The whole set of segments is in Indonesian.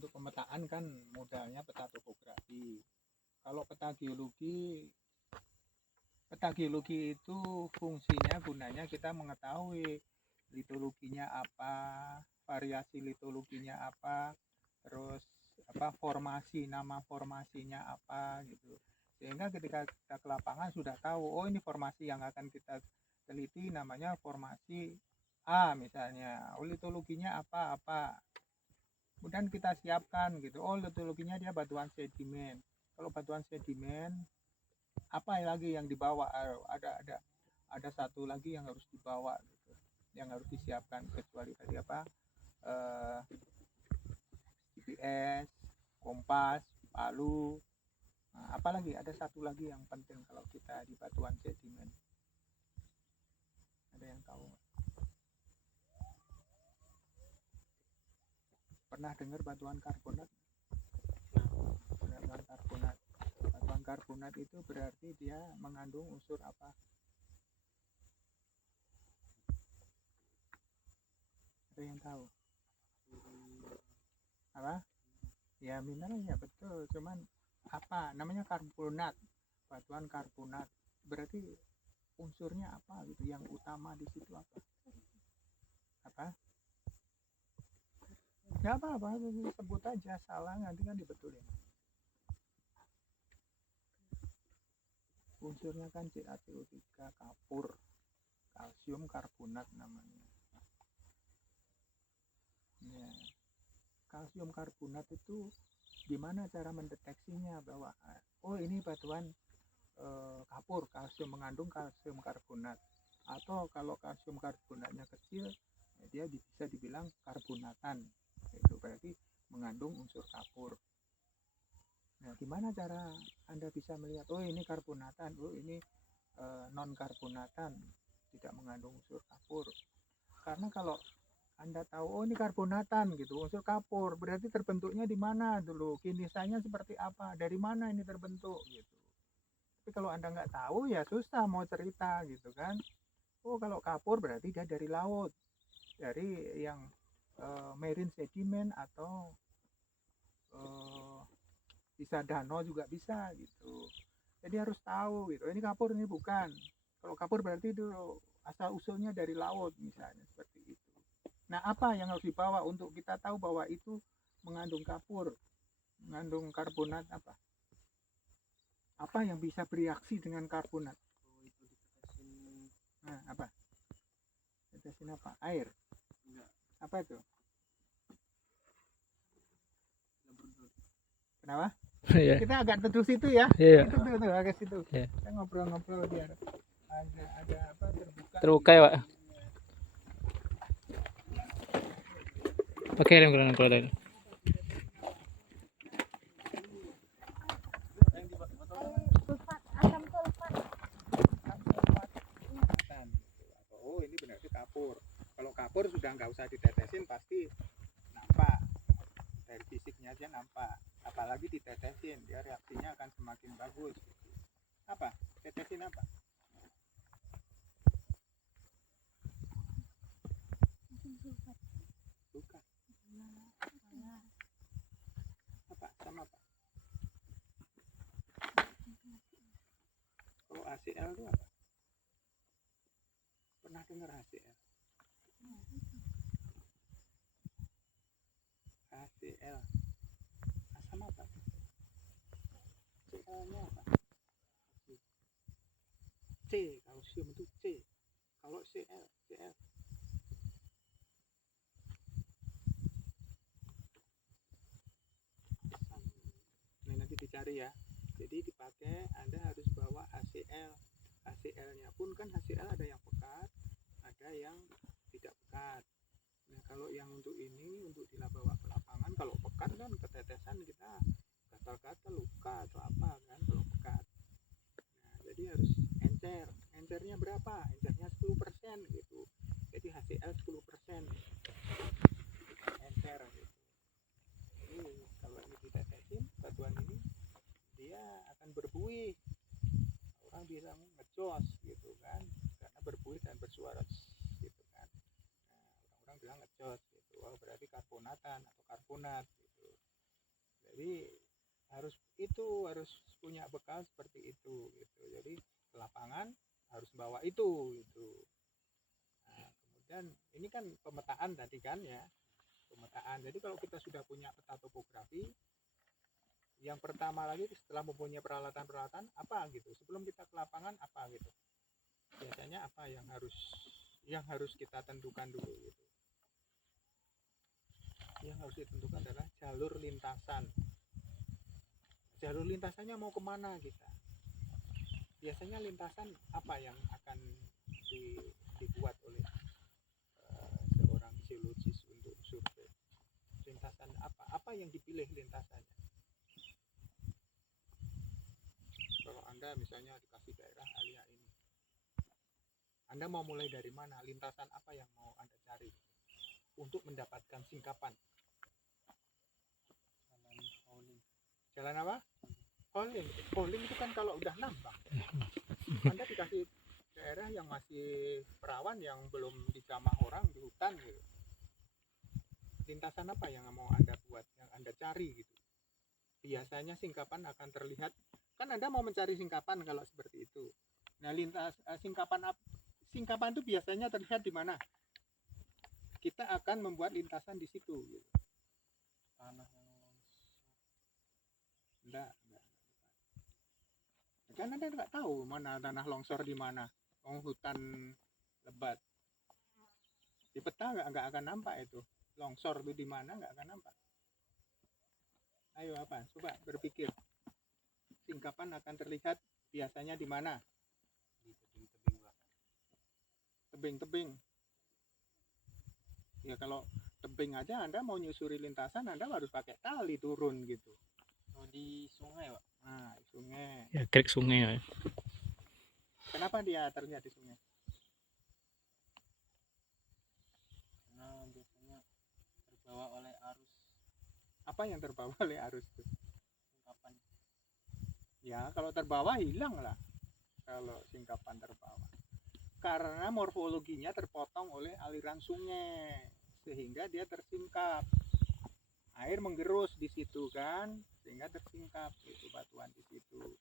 untuk pemetaan kan modalnya peta topografi. Kalau peta geologi itu fungsinya gunanya kita mengetahui litologinya apa, variasi litologinya apa, terus formasi, nama formasinya apa gitu. Sehingga ketika kita ke lapangan sudah tahu, oh ini formasi yang akan kita teliti namanya formasi A misalnya. Oh litologinya apa. Kemudian kita siapkan gitu. Oh litologinya dia batuan sedimen. Kalau batuan sedimen apa lagi yang dibawa, ada satu lagi yang harus dibawa gitu, yang harus disiapkan kecuali tadi GPS, kompas, palu. Nah, apalagi ada satu lagi yang penting kalau kita di batuan sedimen, ada yang tahu? Pernah dengar batuan karbonat? Batuan karbonat itu berarti dia mengandung unsur apa? Ada yang tahu? Apa? Ya mineral ya betul, cuman apa namanya karbonat, batuan karbonat, berarti unsurnya apa gitu, yang utama di situ apa nggak apa-apa, sebut aja, salah nanti kan dibetulin. Unsurnya kan CaCO3, kapur, kalsium karbonat namanya ya. Kalsium karbonat itu gimana cara mendeteksinya bahwa oh ini batuan kapur, kalsium, mengandung kalsium karbonat, atau kalau kalsium karbonatnya kecil ya dia bisa dibilang karbonatan, itu berarti mengandung unsur kapur. Nah gimana cara Anda bisa melihat oh ini karbonatan, oh ini non karbonatan, tidak mengandung unsur kapur? Karena kalau Anda tahu oh ini karbonatan gitu, unsur kapur, berarti terbentuknya di mana dulu, kinisannya seperti apa, dari mana ini terbentuk gitu. Tapi kalau Anda nggak tahu ya susah mau cerita gitu kan. Oh kalau kapur berarti dia dari laut, dari yang marine sediment, atau bisa danau juga bisa gitu. Jadi harus tahu gitu, ini kapur ini bukan. Kalau kapur berarti itu asal usulnya dari laut misalnya, seperti itu. Nah apa yang harus dibawa untuk kita tahu bahwa itu mengandung kapur, mengandung karbonat? Apa yang bisa bereaksi dengan karbonat? Nah apa? Tetesin apa? Air? Apa itu? Kenapa? Kita agak teduh situ ya. Itu tuh agak situ. Kita ngobrol-ngobrol biar ada apa terbuka ya Pak. Oke, ngobrol dulu. Oh ini berarti kapur. Kalau kapur sudah nggak usah ditetesin pasti nampak, dari fisiknya aja nampak. Apalagi ditetesin dia reaksinya akan semakin bagus. Apa? Tetesin apa? Bukan. Apa? Sama apa? Kalau HCl itu apa? Pernah dengar HCl? HCl asam apa? CL-nya apa? C, kalsium itu C. Kalau CL ini nanti dicari ya. Jadi dipakai, Anda harus bawa HCl. HCl-nya pun kan HCl ada yang pekat, ada yang tidak pekat. Nah kalau yang untuk ini, untuk dibawa ke lapangan, kalau pekat kan ketetesan kita gatal-gatal, luka atau apa kan kalau pekat. Nah jadi harus encer. Encernya berapa? Encernya 10% gitu. Jadi HCl 10% encer gitu. Jadi kalau ini ditetesin batuan ini, dia akan berbuih. Orang bilang ngejos gitu kan, karena berbuih dan bersuara gitu kan. Nah orang bilang ngejos gitu, oh berarti karbonatan atau karbonat gitu. Jadi harus punya bekal seperti itu gitu. Jadi ke lapangan harus bawa itu gitu. Nah, kemudian ini kan pemetaan tadi kan ya, pemetaan. Jadi kalau kita sudah punya peta topografi, yang pertama lagi setelah mempunyai peralatan-peralatan apa gitu, sebelum kita ke lapangan apa gitu, biasanya apa yang harus kita tentukan dulu gitu. Yang harus ditentukan adalah jalur lintasan. Jalur lintasannya mau kemana kita? Biasanya lintasan apa yang akan dibuat oleh seorang geologis untuk survei? Lintasan apa? Apa yang dipilih lintasannya? Kalau Anda misalnya dikasih daerah area ini, Anda mau mulai dari mana? Lintasan apa yang mau Anda cari untuk mendapatkan singkapan? Jalan apa? Polling. Polling itu kan kalau udah nambah. Anda dikasih daerah yang masih perawan, yang belum dijamah orang di hutan gitu. Lintasan apa yang mau Anda buat, yang Anda cari gitu? Biasanya singkapan akan terlihat, kan Anda mau mencari singkapan kalau seperti itu. Nah, singkapan itu biasanya terlihat di mana? Kita akan membuat lintasan di situ gitu. Tanah yang enggak. Kan Anda nggak tahu mana tanah longsor di mana, hutan lebat. Di peta nggak akan nampak itu longsor itu di mana, nggak akan nampak. Ayo apa? Coba berpikir. Singkapan akan terlihat biasanya di mana? Di tebing-tebing lah. Tebing-tebing. Ya kalau tebing aja Anda mau nyusuri lintasan, Anda harus pakai tali turun gitu. Oh, di sungai, Pak. Nah, di sungai. Ya, krik sungai ya. Kenapa dia terlihat di sungai? Karena biasanya terbawa oleh arus. Apa yang terbawa oleh arus itu? Singkapan. Ya, kalau terbawa hilang lah. Kalau singkapan terbawa. Karena morfologinya terpotong oleh aliran sungai, sehingga dia tersingkap. Air menggerus di situ kan, sehingga tersingkap itu batuan di situ.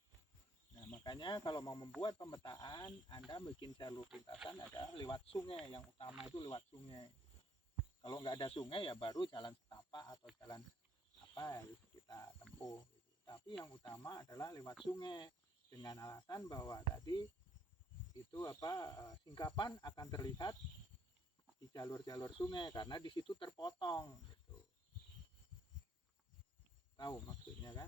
Nah, makanya kalau mau membuat pemetaan, Anda bikin jalur lintasan adalah lewat sungai, yang utama itu lewat sungai. Kalau nggak ada sungai ya baru jalan setapak atau jalan apa harus kita tempuh. Tapi yang utama adalah lewat sungai, dengan alasan bahwa tadi itu singkapan akan terlihat di jalur-jalur sungai karena di situ terpotong gitu. Tahu maksudnya kan?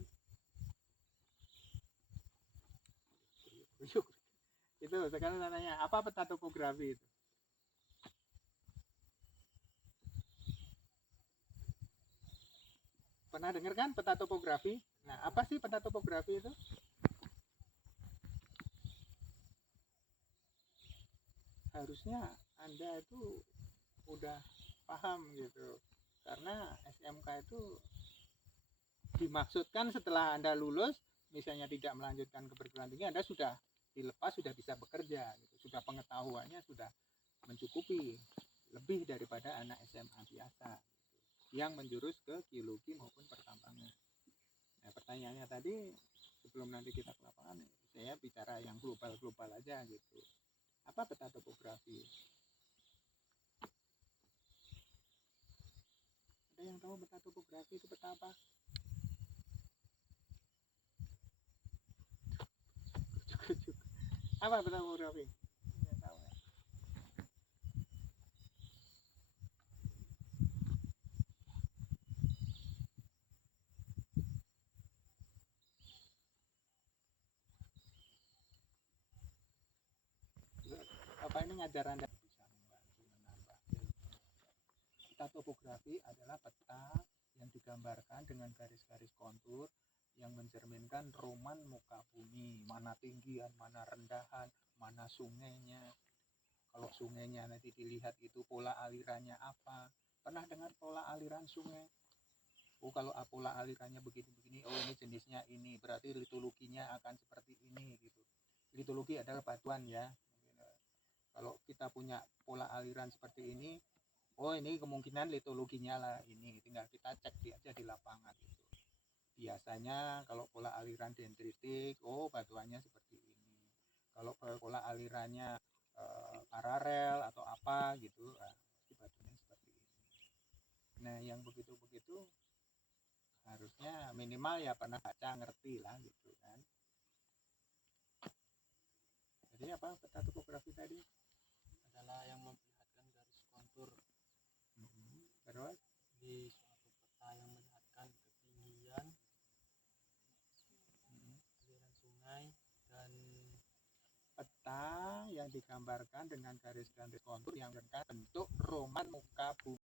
Itu sekarang tanya apa peta topografi itu? Pernah dengar kan peta topografi? Nah, apa sih peta topografi itu? Harusnya Anda itu udah paham gitu. Karena SMK itu dimaksudkan setelah Anda lulus, misalnya tidak melanjutkan ke perguruan tinggi, Anda sudah dilepas, sudah bisa bekerja gitu. Sudah pengetahuannya sudah mencukupi, lebih daripada anak SMA biasa gitu, yang menjurus ke geologi maupun pertambangan. Nah, pertanyaannya tadi sebelum nanti kita ke lapangan, saya bicara yang global aja gitu. Apa peta topografi? Ada yang tahu peta topografi itu peta apa? Apa peta topografi? Nggak tahu ya. Apa ini ngajar Anda bisa membantu menambah ilmu. Peta topografi adalah peta yang digambarkan dengan garis-garis kontur yang mencerminkan roman muka bumi, mana tinggian, mana rendahan, mana sungainya. Kalau sungainya nanti dilihat itu pola alirannya apa. Pernah dengar pola aliran sungai? Oh, kalau pola alirannya begini-begini, oh ini jenisnya ini, berarti litologinya akan seperti ini gitu. Litologi adalah batuan ya. Kalau kita punya pola aliran seperti ini, oh ini kemungkinan litologinya lah ini, tinggal kita cek aja di lapangan gitu. biasanya kalau pola aliran dendritik, oh batuannya seperti ini. Kalau pola alirannya paralel atau apa gitu, pasti batuannya seperti ini. Nah, yang begitu-begitu harusnya minimal ya pernah baca, ngerti lah gitu kan. Jadi apa peta topografi tadi? Adalah yang memperlihatkan garis kontur Terus di suatu peta yang melihatkan ketinggian, aliran sungai, dan peta yang digambarkan dengan garis-garis kontur yang membentuk roman muka bumi.